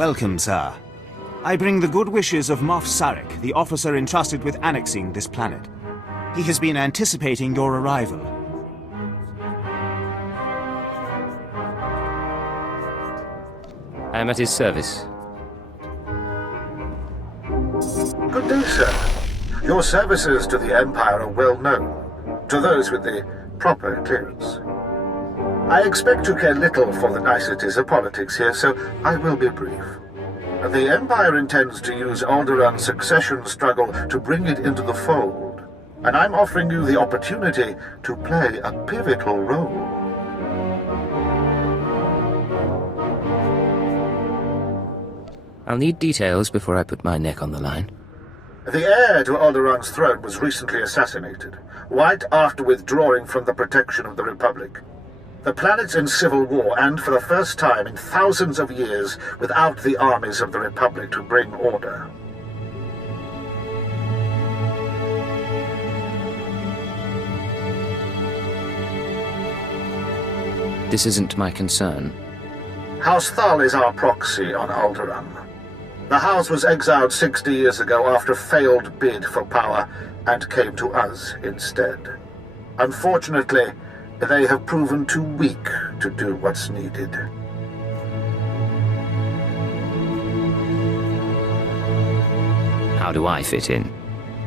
Welcome, sir. I bring the good wishes of Moff Sarek, the officer entrusted with annexing this planet. He has been anticipating your arrival. I am at his service. Good day, sir. Your services to the Empire are well known, to those with the proper clearance. I expect you care little for the niceties of politics here, so I will be brief. The Empire intends to use Alderaan's succession struggle to bring it into the fold, and I'm offering you the opportunity to play a pivotal role. I'll need details before I put my neck on the line. The heir to Alderaan's throne was recently assassinated, right after withdrawing from the protection of the Republic. The planet's in civil war, and for the first time in thousands of years, without the armies of the Republic to bring order. This isn't my concern. House Thal is our proxy on Alderaan. The house was exiled 60 years ago after a failed bid for power, and came to us instead. Unfortunately, they have proven too weak to do what's needed. How do I fit in?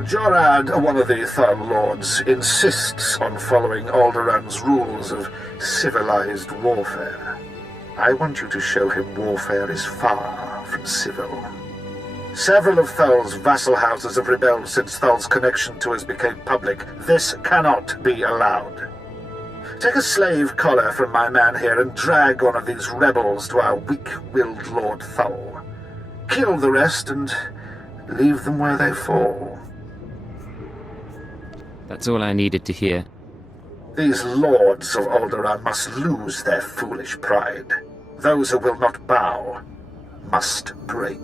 Jorad, one of the Thal Lords, insists on following Alderaan's rules of civilized warfare. I want you to show him warfare is far from civil. Several of Thal's vassal houses have rebelled since Thal's connection to us became public. This cannot be allowed. Take a slave collar from my man here and drag one of these rebels to our weak-willed Lord Thal. Kill the rest and leave them where they fall. That's all I needed to hear. These lords of Alderaan must lose their foolish pride. Those who will not bow must break.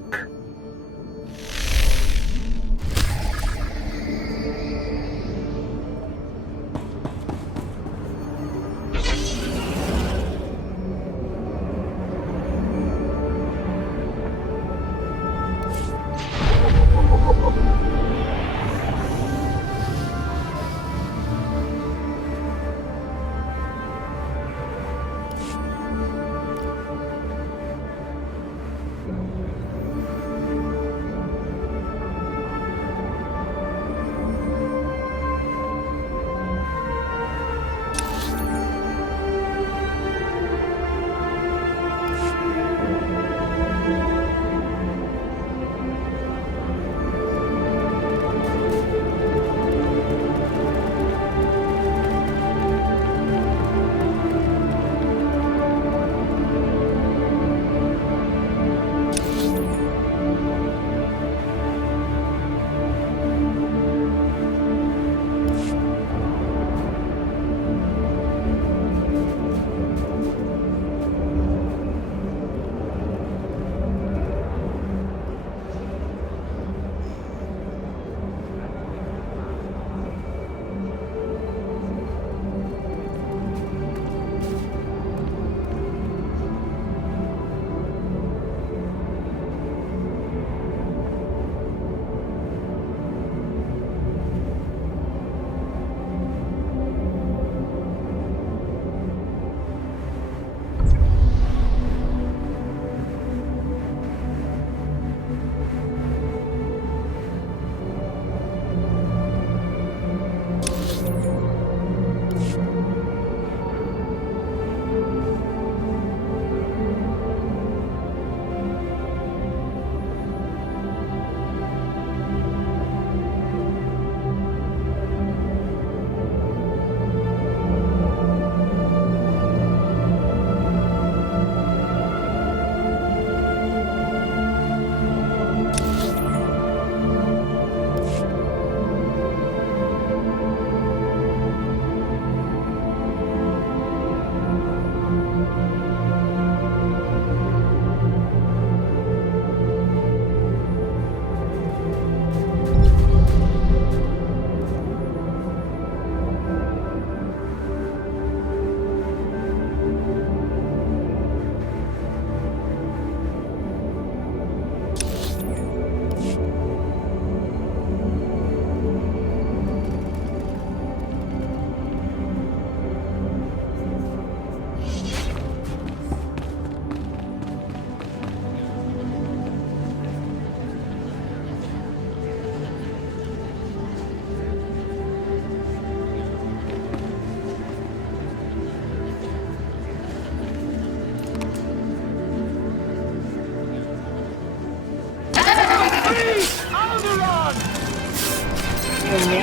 You and me?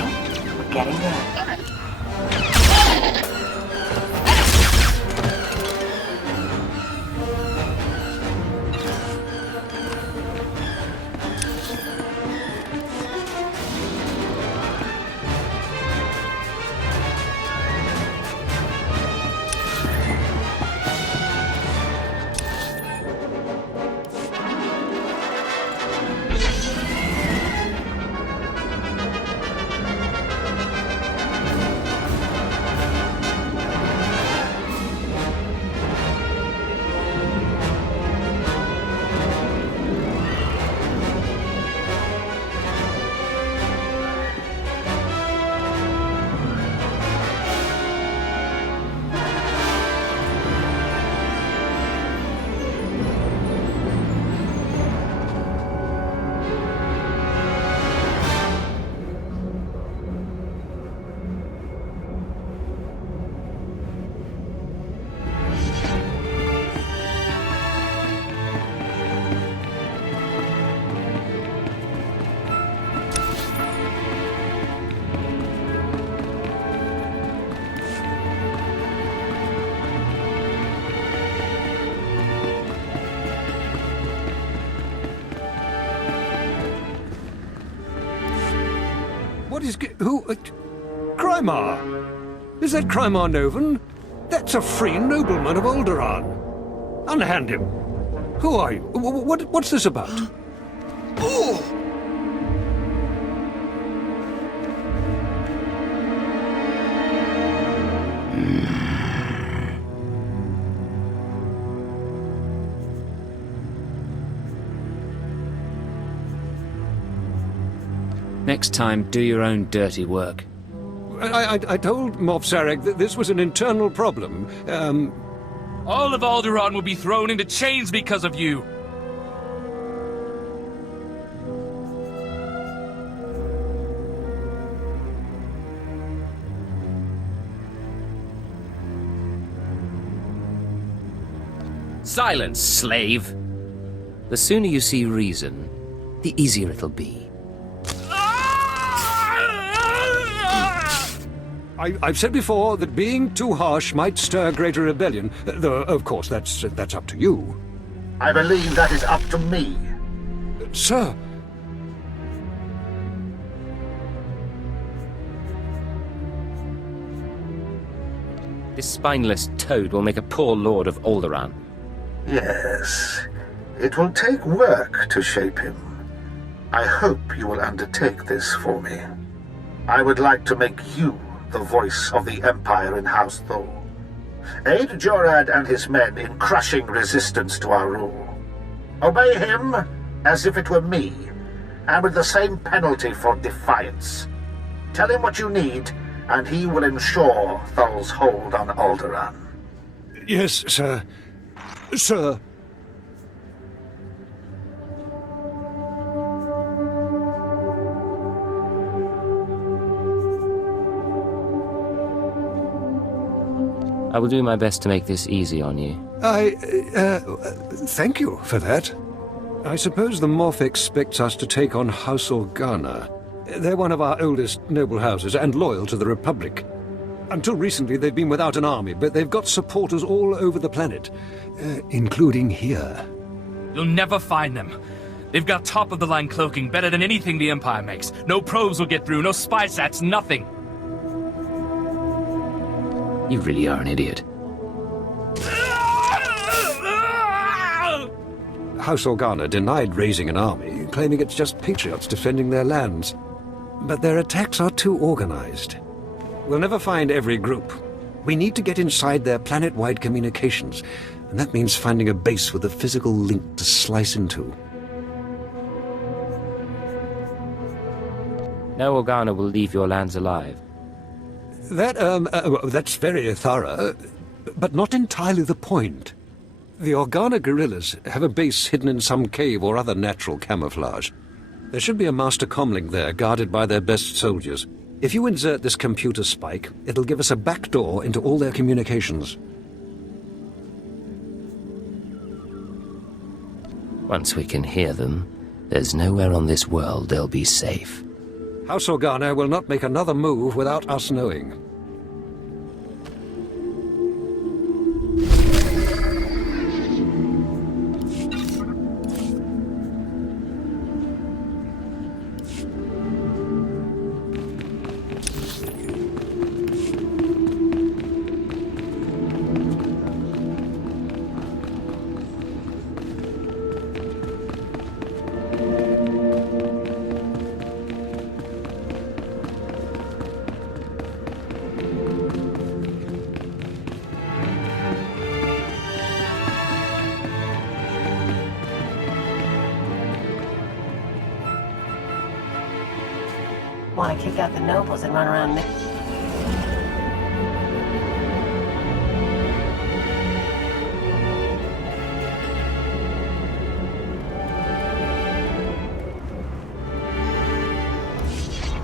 We're getting there. What is... who... Crymar? Is that Crymar Novan? That's a free nobleman of Alderaan. Unhand him. Who are you? What's this about? Oh! Next time, do your own dirty work. I told Moff Sarek that this was an internal problem. All of Alderaan will be thrown into chains because of you! Silence, slave! The sooner you see reason, the easier it'll be. I've said before that being too harsh might stir greater rebellion, though, of course, that's up to you. I believe that is up to me. Sir! This spineless toad will make a poor lord of Alderaan. Yes, it will take work to shape him. I hope you will undertake this for me. I would like to make you the voice of the Empire in House Thor. Aid Jorad and his men in crushing resistance to our rule. Obey him as if it were me, and with the same penalty for defiance. Tell him what you need, and he will ensure Thul's hold on Alderaan. Yes, sir. Sir. I will do my best to make this easy on you. Thank you for that. I suppose the Moff expects us to take on House Organa. They're one of our oldest noble houses and loyal to the Republic. Until recently, they've been without an army, but they've got supporters all over the planet, including here. You'll never find them. They've got top-of-the-line cloaking better than anything the Empire makes. No probes will get through, no spy sats, nothing. You really are an idiot. House Organa denied raising an army, claiming it's just patriots defending their lands. But their attacks are too organized. We'll never find every group. We need to get inside their planet-wide communications, and that means finding a base with a physical link to slice into. No Organa will leave your lands alive. That's very thorough, but not entirely the point. The Organa guerrillas have a base hidden in some cave or other natural camouflage. There should be a master comlink there, guarded by their best soldiers. If you insert this computer spike, it'll give us a backdoor into all their communications. Once we can hear them, there's nowhere on this world they'll be safe. House Organa will not make another move without us knowing. Want to kick out the nobles and run around.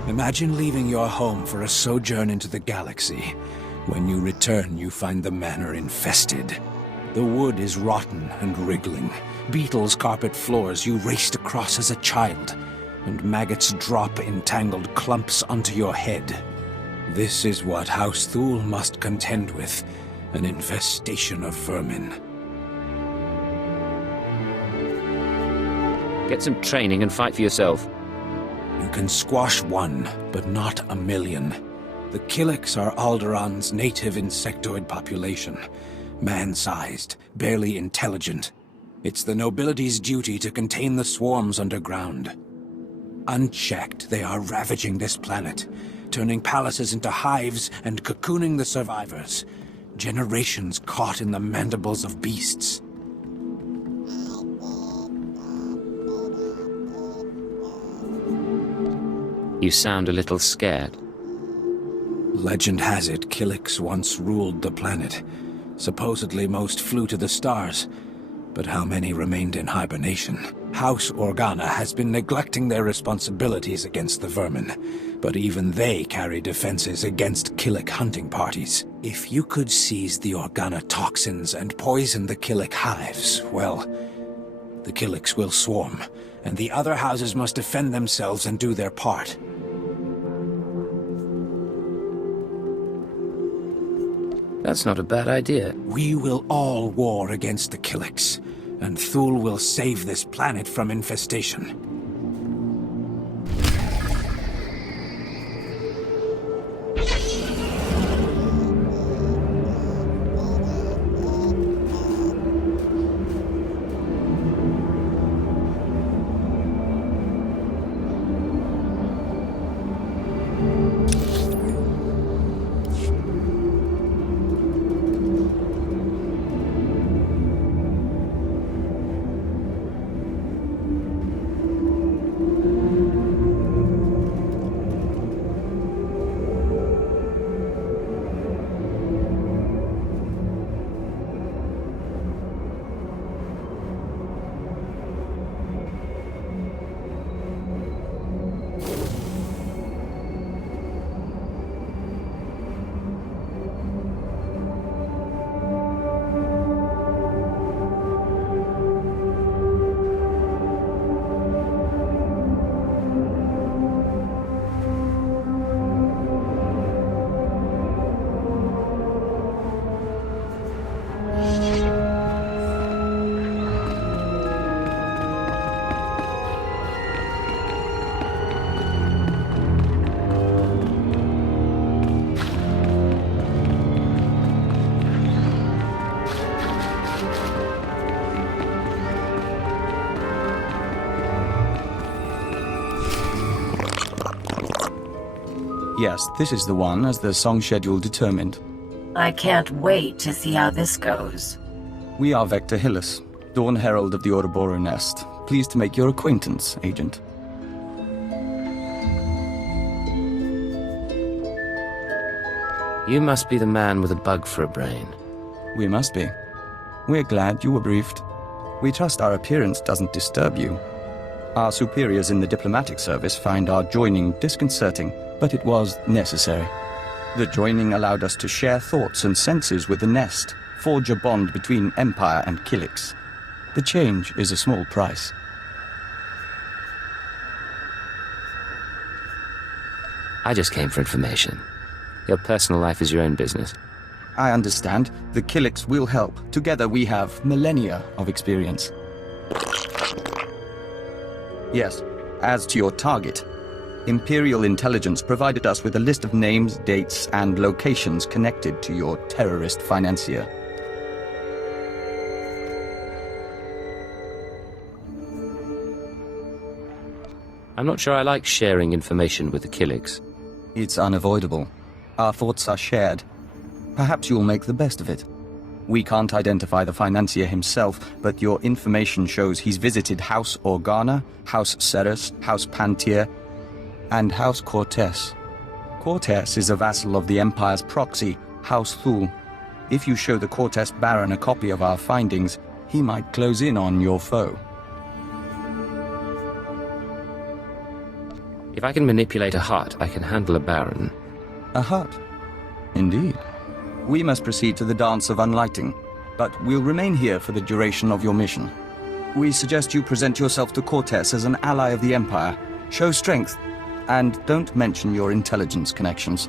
Imagine leaving your home for a sojourn into the galaxy. When you return, you find the manor infested. The wood is rotten and wriggling. Beetles carpet floors you raced across as a child, and maggots drop in tangled clumps onto your head. This is what House Thule must contend with, an infestation of vermin. Get some training and fight for yourself. You can squash one, but not a million. The Killiks are Alderaan's native insectoid population. Man-sized, barely intelligent. It's the nobility's duty to contain the swarms underground. Unchecked, they are ravaging this planet, turning palaces into hives and cocooning the survivors. Generations caught in the mandibles of beasts. You sound a little scared. Legend has it Killiks once ruled the planet. Supposedly most flew to the stars, but how many remained in hibernation? House Organa has been neglecting their responsibilities against the vermin, but even they carry defenses against Killik hunting parties. If you could seize the Organa toxins and poison the Killik hives, well, the Killiks will swarm, and the other houses must defend themselves and do their part. That's not a bad idea. We will all war against the Killiks, and Thule will save this planet from infestation. Yes, this is the one, as the song schedule determined. I can't wait to see how this goes. We are Vector Hillis, Dawn Herald of the Ouroboros Nest. Pleased to make your acquaintance, Agent. You must be the man with a bug for a brain. We must be. We're glad you were briefed. We trust our appearance doesn't disturb you. Our superiors in the diplomatic service find our joining disconcerting, but it was necessary. The joining allowed us to share thoughts and senses with the Nest, forge a bond between Empire and Killiks. The change is a small price. I just came for information. Your personal life is your own business. I understand. The Killiks will help. Together we have millennia of experience. Yes, as to your target, Imperial intelligence provided us with a list of names, dates, and locations connected to your terrorist financier. I'm not sure I like sharing information with the Killiks. It's unavoidable. Our thoughts are shared. Perhaps you'll make the best of it. We can't identify the financier himself, but your information shows he's visited House Organa, House Ceres, House Pantier, and House Cortes. Cortes is a vassal of the Empire's proxy, House Thul. If you show the Cortes Baron a copy of our findings, he might close in on your foe. If I can manipulate a hut, I can handle a baron. A hut? Indeed. We must proceed to the Dance of Unlighting, but we'll remain here for the duration of your mission. We suggest you present yourself to Cortes as an ally of the Empire, show strength, and don't mention your intelligence connections.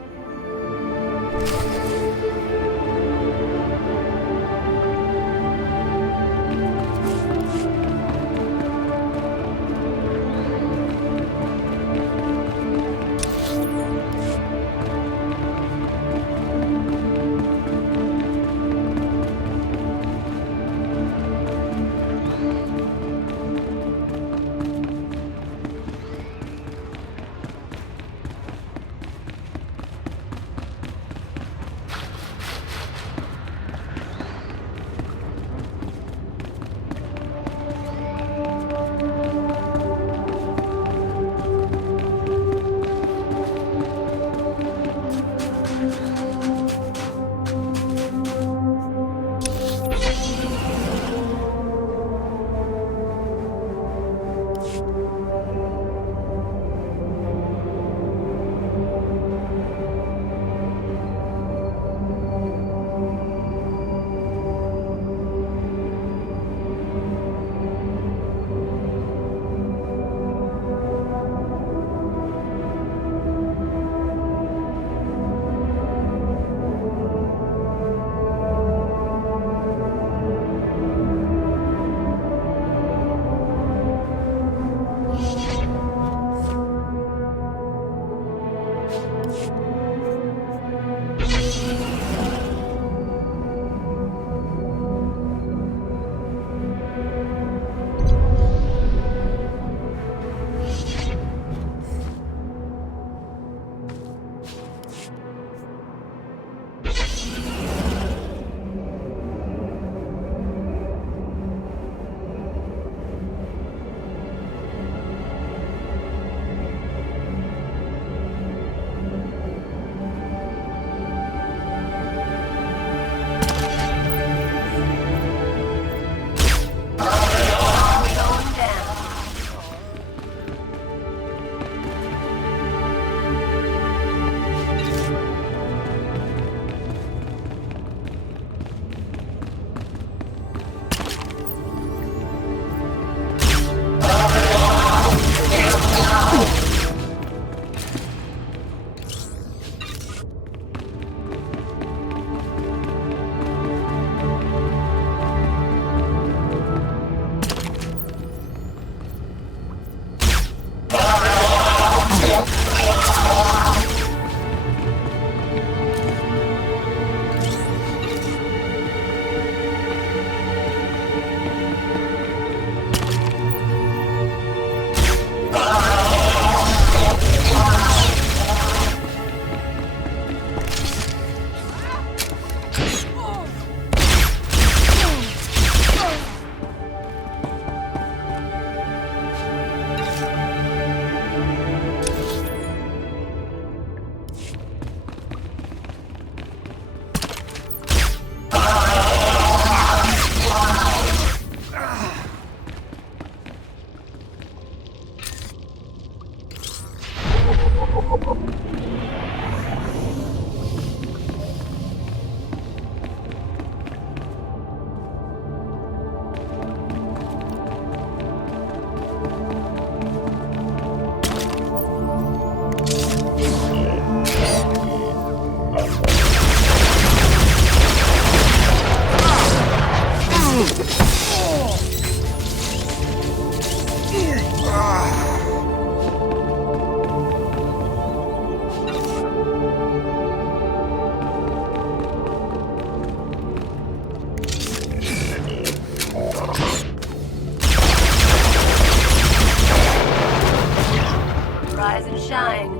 shine.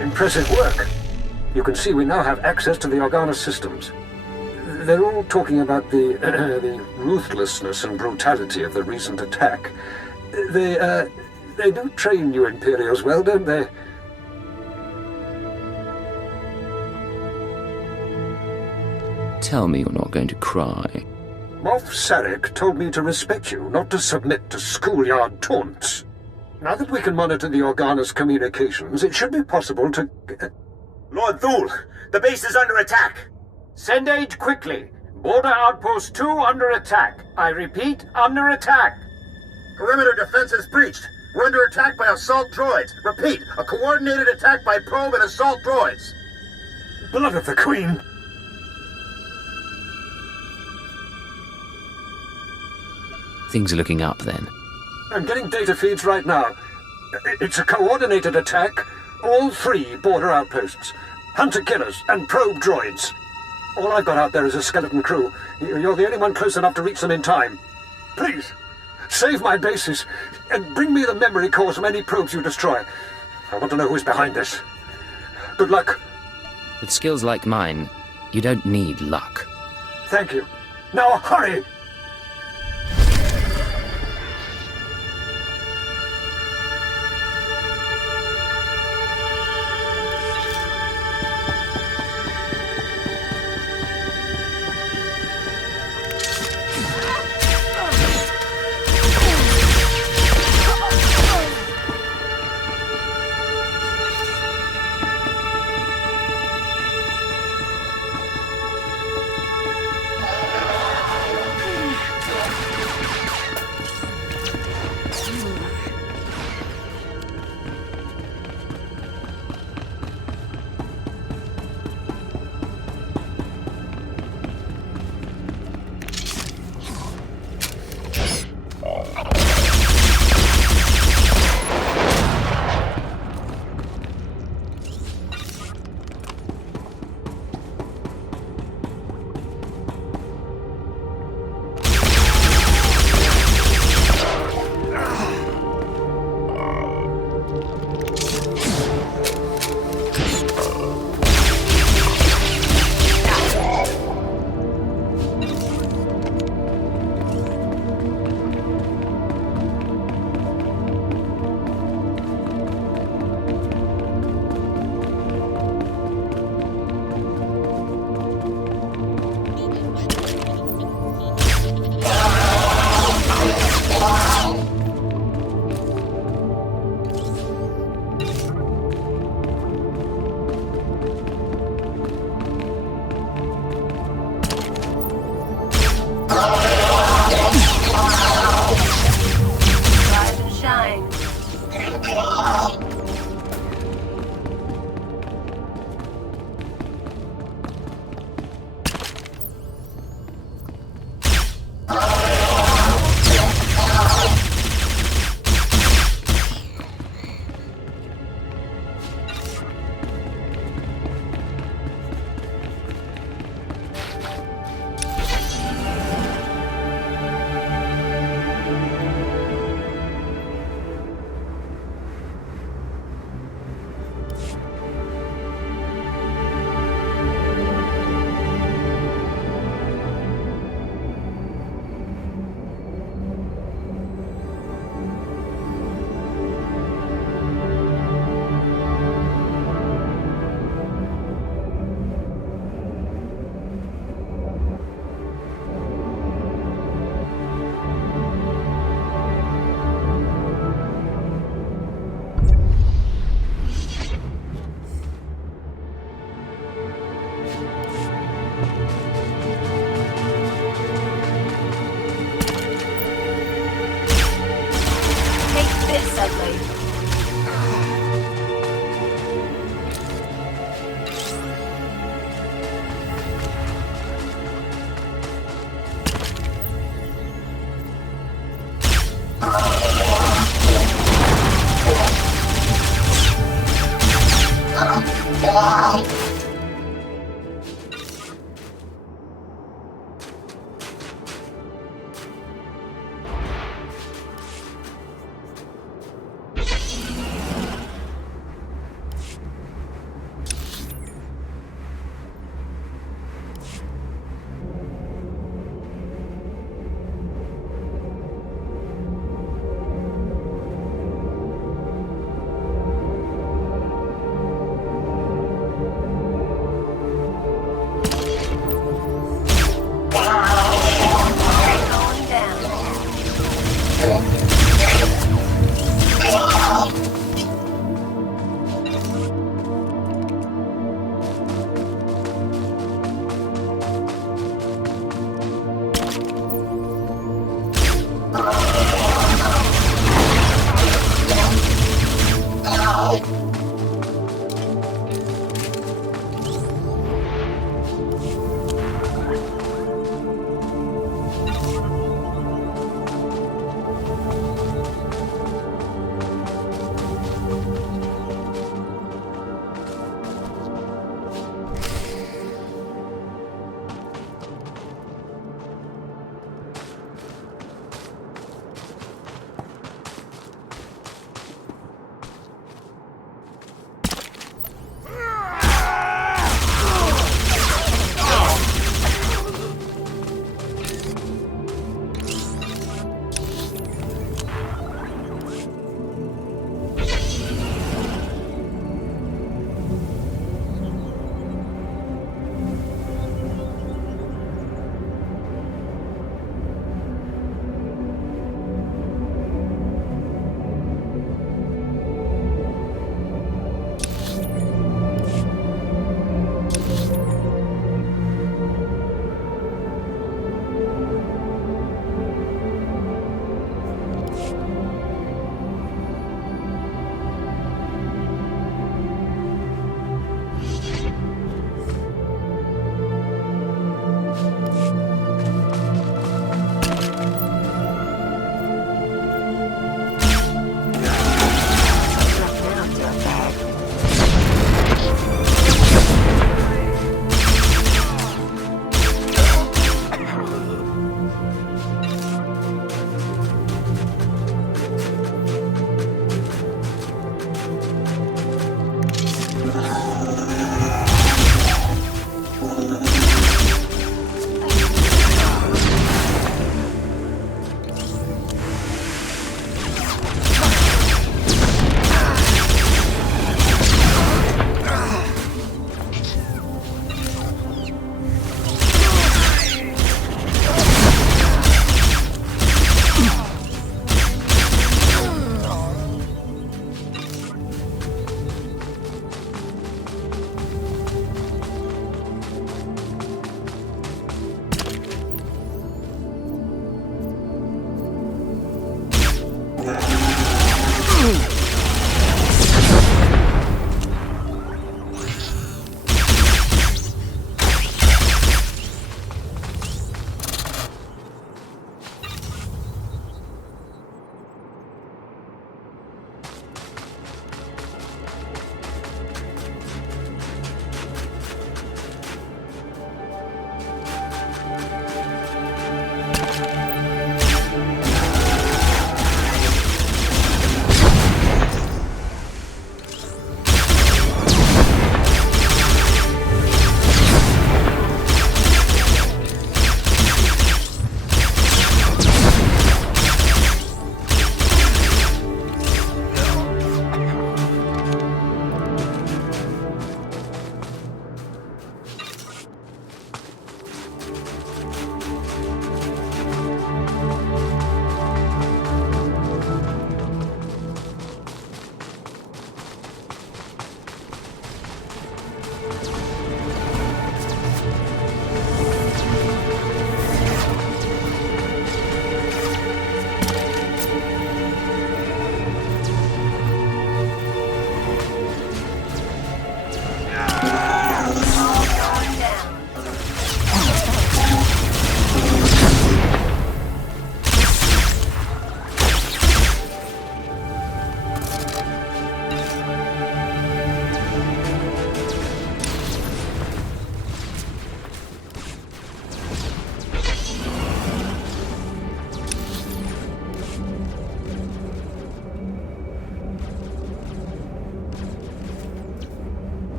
Impressive work. You can see we now have access to the Organa systems. They're all talking about the ruthlessness and brutality of the recent attack. They do train you Imperials well, don't they? Tell me you're not going to cry. Moff Sarek told me to respect you, not to submit to schoolyard taunts. Now that we can monitor the Organa's communications, it should be possible to... Lord Thule, the base is under attack. Send aid quickly. Border Outpost 2 under attack. I repeat, under attack. Perimeter defense is breached. We're under attack by assault droids. Repeat, a coordinated attack by probe and assault droids. Blood of the Queen! Things are looking up, then. I'm getting data feeds right now. It's a coordinated attack. All 3 border outposts. Hunter-killers and probe droids. All I've got out there is a skeleton crew. You're the only one close enough to reach them in time. Please, save my bases, and bring me the memory cores from any probes you destroy. I want to know who's behind this. Good luck. With skills like mine, you don't need luck. Thank you. Now hurry!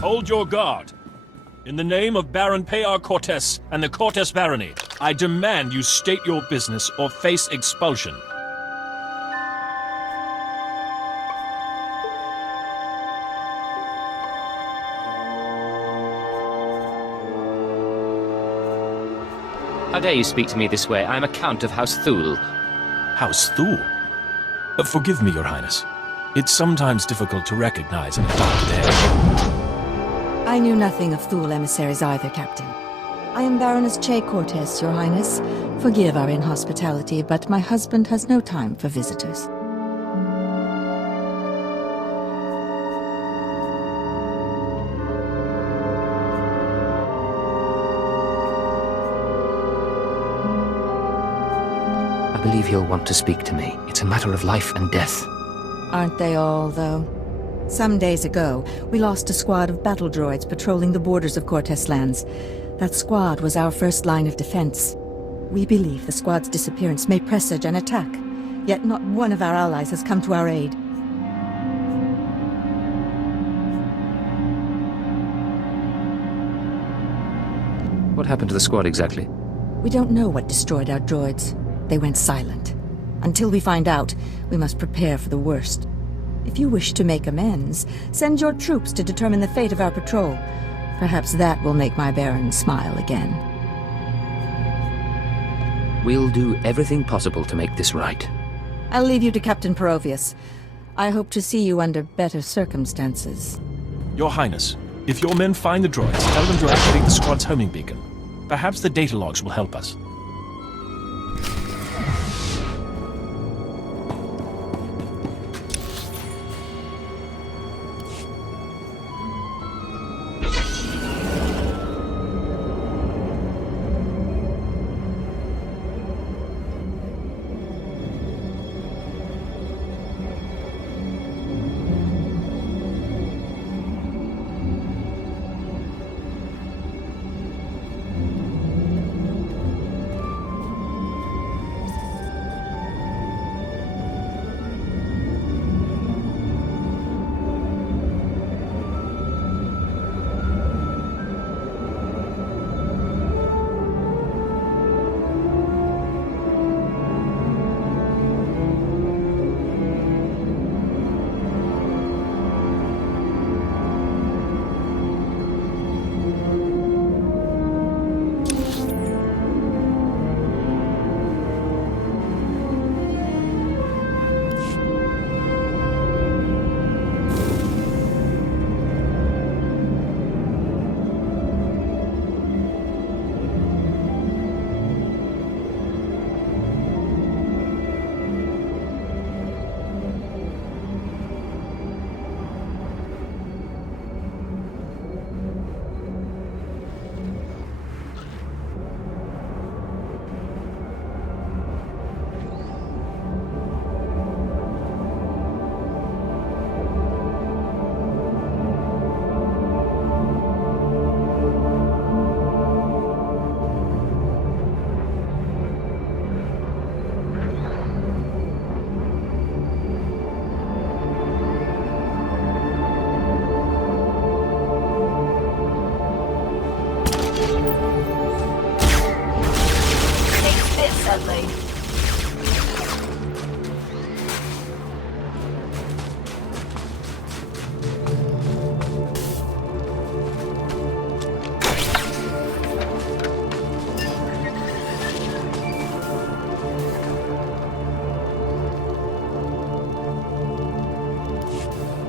Hold your guard. In the name of Baron Pear Cortes and the Cortes Barony, I demand you state your business or face expulsion. How dare you speak to me this way? I am a Count of House Thule. House Thule? Forgive me, Your Highness. It's sometimes difficult to recognize an adopted heir. I knew nothing of Thule emissaries either, Captain. I am Baroness Che Cortes, Your Highness. Forgive our inhospitality, but my husband has no time for visitors. I believe he'll want to speak to me. It's a matter of life and death. Aren't they all, though? Some days ago, we lost a squad of battle droids patrolling the borders of Cortes lands. That squad was our first line of defense. We believe the squad's disappearance may presage an attack, yet not one of our allies has come to our aid. What happened to the squad exactly? We don't know what destroyed our droids. They went silent. Until we find out, we must prepare for the worst. If you wish to make amends, send your troops to determine the fate of our patrol. Perhaps that will make my Baron smile again. We'll do everything possible to make this right. I'll leave you to Captain Perovius. I hope to see you under better circumstances. Your Highness, if your men find the droids, tell them to activate the squad's homing beacon. Perhaps the data logs will help us.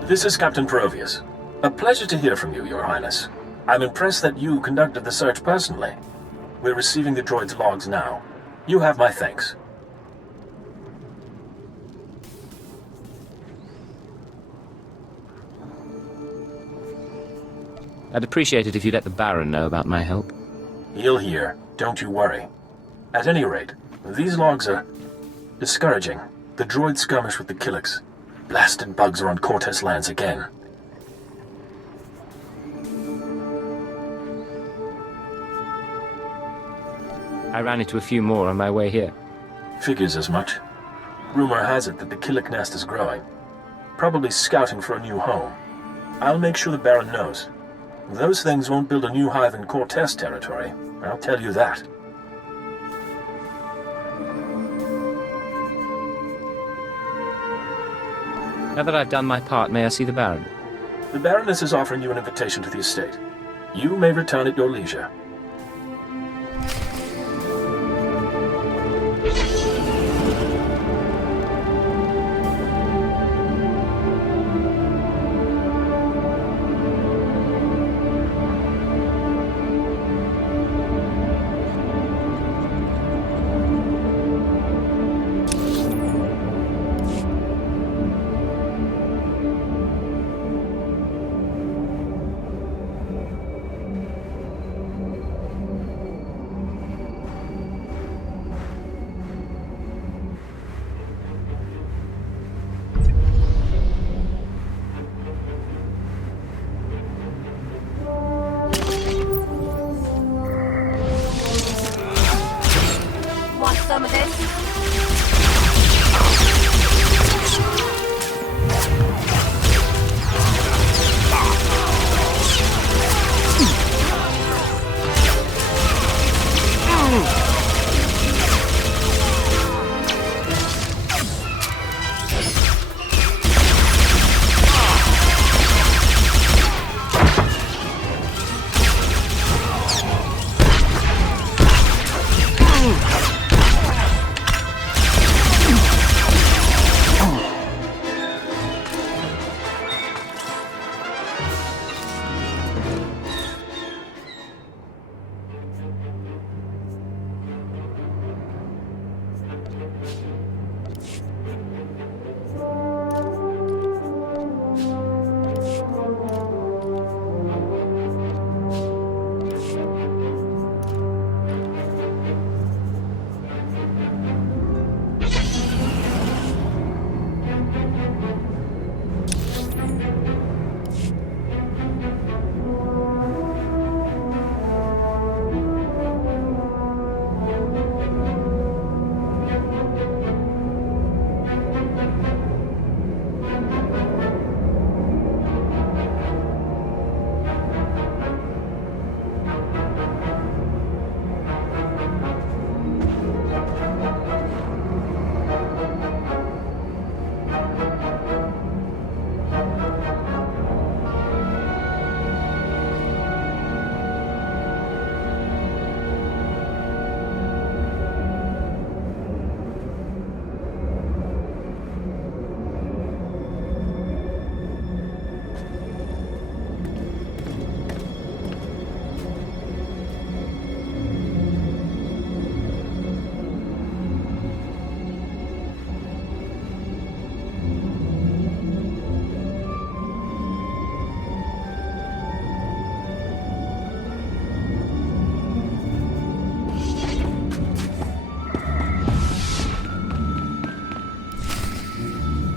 This is Captain Perovius. A pleasure to hear from you, Your Highness. I'm impressed that you conducted the search personally. We're receiving the droid's logs now. You have my thanks. I'd appreciate it if you'd let the Baron know about my help. He'll hear. Don't you worry. At any rate, these logs are discouraging. The droid skirmish with the Killiks. Blasted bugs are on Cortes lands again. I ran into a few more on my way here. Figures as much. Rumor has it that the Killik nest is growing. Probably scouting for a new home. I'll make sure the Baron knows. Those things won't build a new hive in Cortez territory. I'll tell you that. Now that I've done my part, may I see the Baron? The Baroness is offering you an invitation to the estate. You may return at your leisure. Some of this?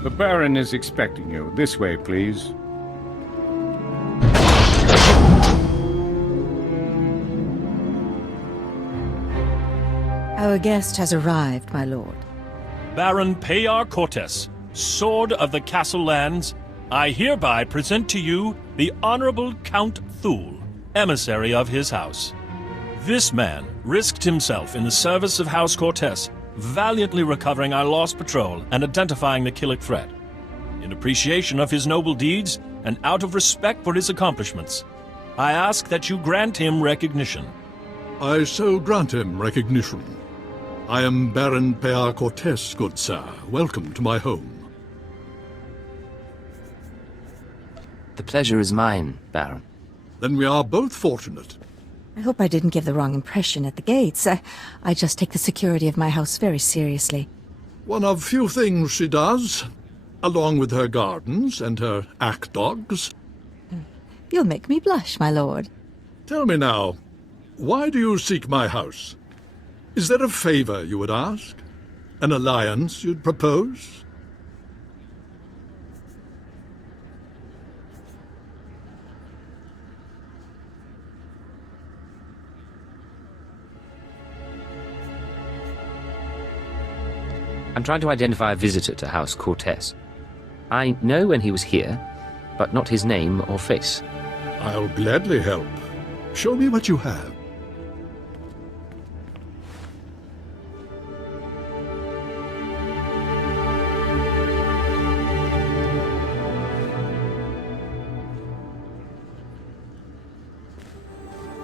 The Baron is expecting you. This way, please. Our guest has arrived, my lord. Baron Payar Cortes, Sword of the Castle Lands, I hereby present to you the Honorable Count Thule, emissary of his house. This man risked himself in the service of House Cortes, valiantly recovering our lost patrol and identifying the Killick threat. In appreciation of his noble deeds and out of respect for his accomplishments, I ask that you grant him recognition. I so grant him recognition. I am Baron Payar Cortes, good sir. Welcome to my home. The pleasure is mine, Baron. Then we are both fortunate. I hope I didn't give the wrong impression at the gates. I just take the security of my house very seriously. One of few things she does, along with her gardens and her ack dogs. You'll make me blush, my lord. Tell me now, why do you seek my house? Is there a favor you would ask? An alliance you'd propose? I'm trying to identify a visitor to House Cortes. I know when he was here, but not his name or face. I'll gladly help. Show me what you have.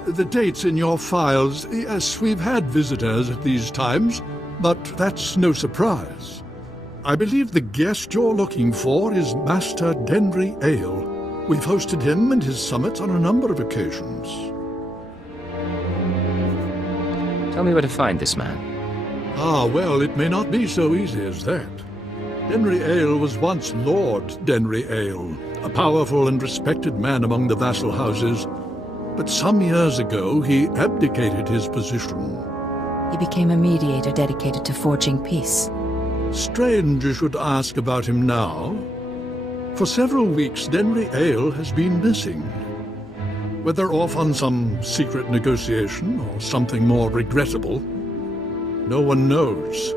The dates in your files, yes, we've had visitors at these times, but that's no surprise. I believe the guest you're looking for is Master Denry Ale. We've hosted him and his summits on a number of occasions. Tell me where to find this man. Ah, well, it may not be so easy as that. Denry Ale was once Lord Denry Ale, a powerful and respected man among the vassal houses. But some years ago, he abdicated his position. He became a mediator dedicated to forging peace. Strange you should ask about him now. For several weeks, Denry Ale has been missing. Whether off on some secret negotiation or something more regrettable, no one knows.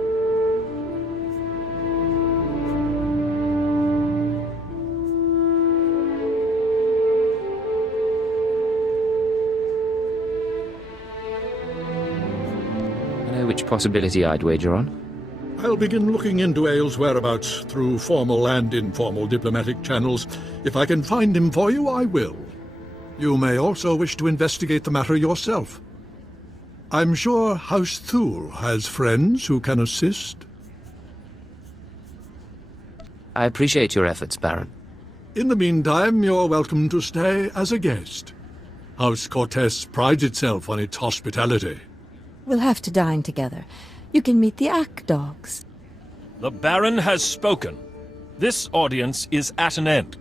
Which possibility I'd wager on? I'll begin looking into Ale's whereabouts through formal and informal diplomatic channels. If I can find him for you, I will. You may also wish to investigate the matter yourself. I'm sure House Thule has friends who can assist. I appreciate your efforts, Baron. In the meantime, you're welcome to stay as a guest. House Cortez prides itself on its hospitality. We'll have to dine together. You can meet the Ack dogs. The Baron has spoken. This audience is at an end.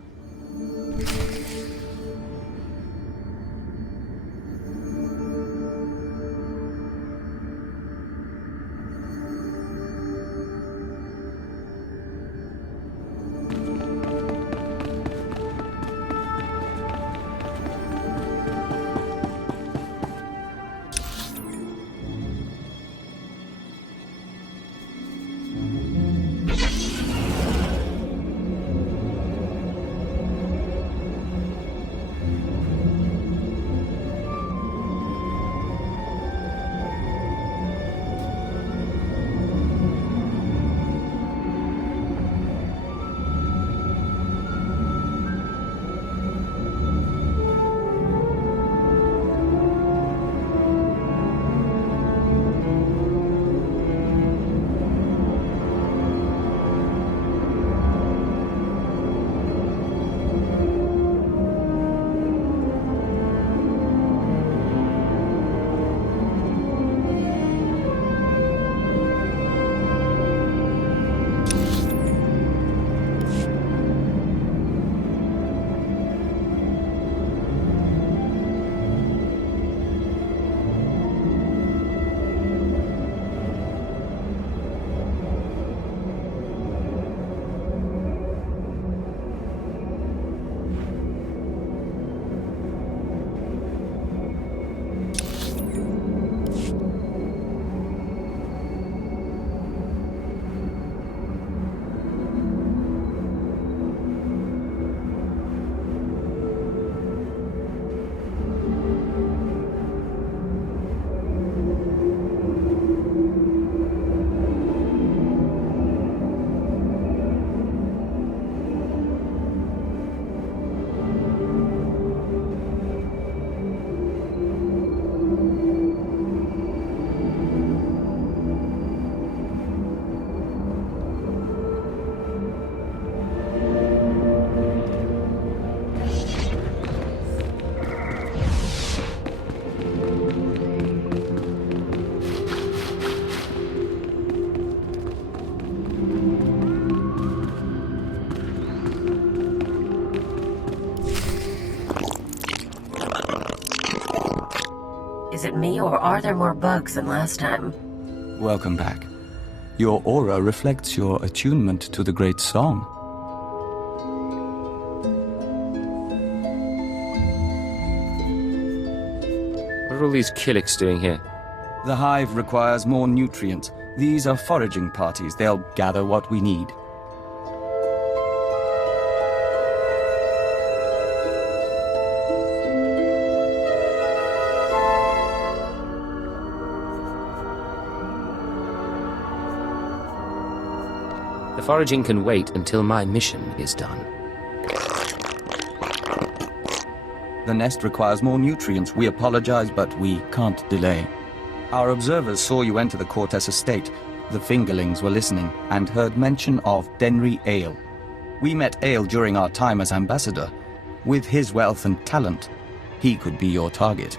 Is it me, or are there more bugs than last time? Welcome back. Your aura reflects your attunement to the great song. What are all these Killiks doing here? The hive requires more nutrients. These are foraging parties. They'll gather what we need. The foraging can wait until my mission is done. The nest requires more nutrients. We apologize, but we can't delay. Our observers saw you enter the Cortez estate. The fingerlings were listening and heard mention of Denry Ale. We met Ale during our time as ambassador. With his wealth and talent, he could be your target.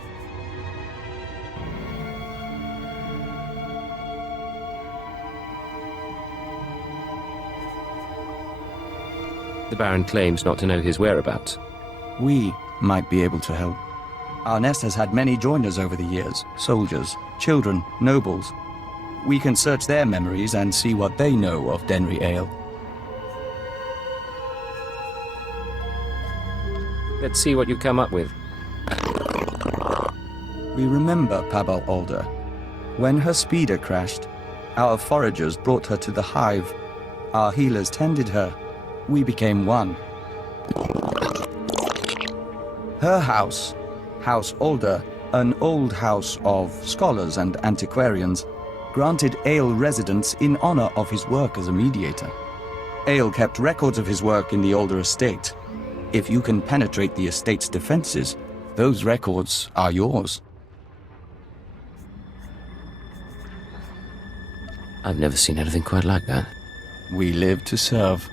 The Baron claims not to know his whereabouts. We might be able to help. Our nest has had many joiners over the years, soldiers, children, nobles. We can search their memories and see what they know of Denry Ale. Let's see what you come up with. We remember Pabal Alder. When her speeder crashed, our foragers brought her to the hive. Our healers tended her. We became one. Her house, House Alder, an old house of scholars and antiquarians, granted Ale residence in honor of his work as a mediator. Ale kept records of his work in the Alder estate. If you can penetrate the estate's defenses, those records are yours. I've never seen anything quite like that. We live to serve.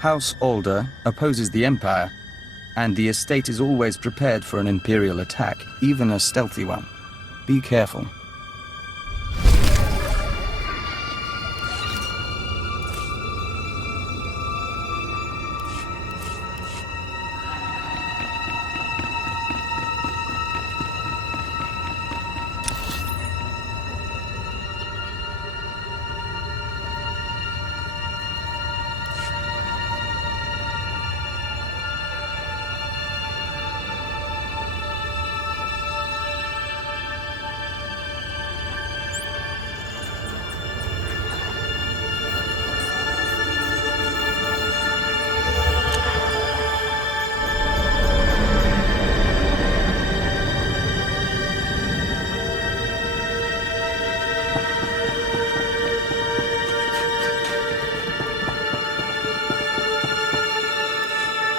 House Alder opposes the Empire, and the estate is always prepared for an Imperial attack, even a stealthy one. Be careful.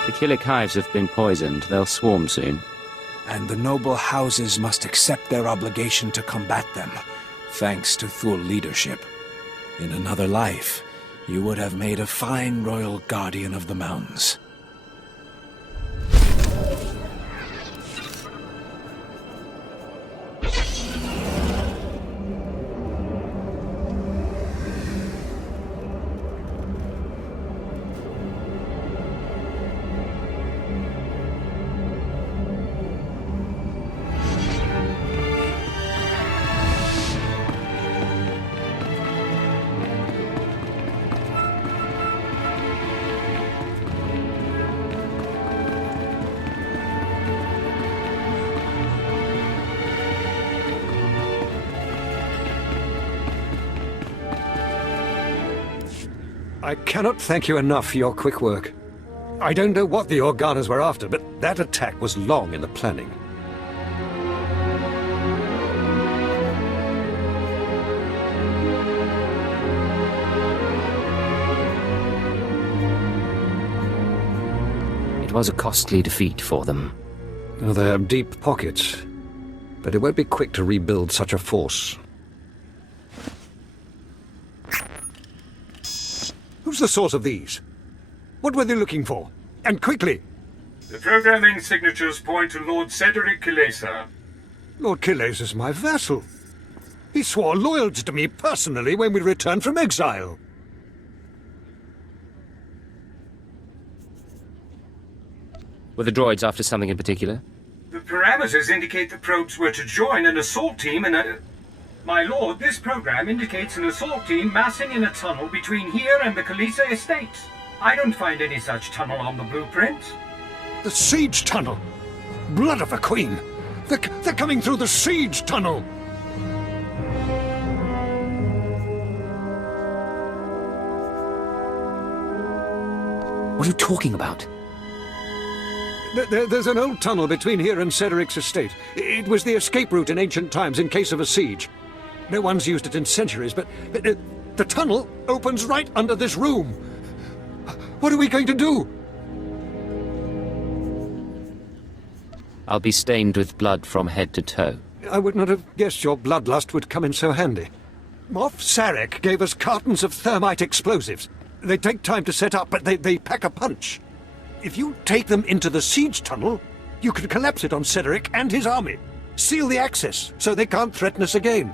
The Killick hives have been poisoned. They'll swarm soon. And the noble houses must accept their obligation to combat them, thanks to Thule leadership. In another life, you would have made a fine royal guardian of the mountains. I cannot thank you enough for your quick work. I don't know what the Organas were after, but that attack was long in the planning. It was a costly defeat for them. Oh, they have deep pockets, but it won't be quick to rebuild such a force. Who's the source of these? What were they looking for? And quickly! The programming signatures point to Lord Cedric Kilesa. Lord Kilesa is my vassal. He swore loyalty to me personally when we returned from exile. Were the droids after something in particular? The parameters indicate the probes were to join an assault team in a... My lord, this program indicates an assault team massing in a tunnel between here and the Kilesa estate. I don't find any such tunnel on the blueprint. The siege tunnel! Blood of a queen! They're coming through the siege tunnel! What are you talking about? There's an old tunnel between here and Cedric's estate. It was the escape route in ancient times in case of a siege. No one's used it in centuries, but The tunnel opens right under this room. What are we going to do? I'll be stained with blood from head to toe. I would not have guessed your bloodlust would come in so handy. Moff Sarek gave us cartons of thermite explosives. They take time to set up, but they pack a punch. If you take them into the siege tunnel, you can collapse it on Cedric and his army. Seal the access, so they can't threaten us again.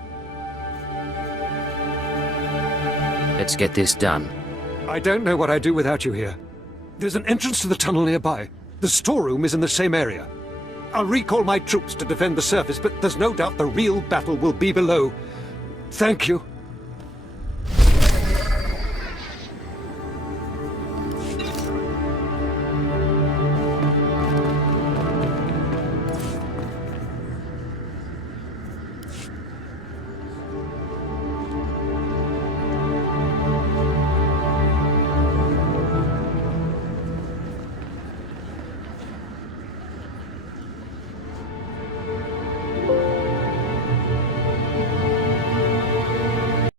Let's get this done. I don't know what I'd do without you here. There's an entrance to the tunnel nearby. The storeroom is in the same area. I'll recall my troops to defend the surface, but there's no doubt the real battle will be below. Thank you.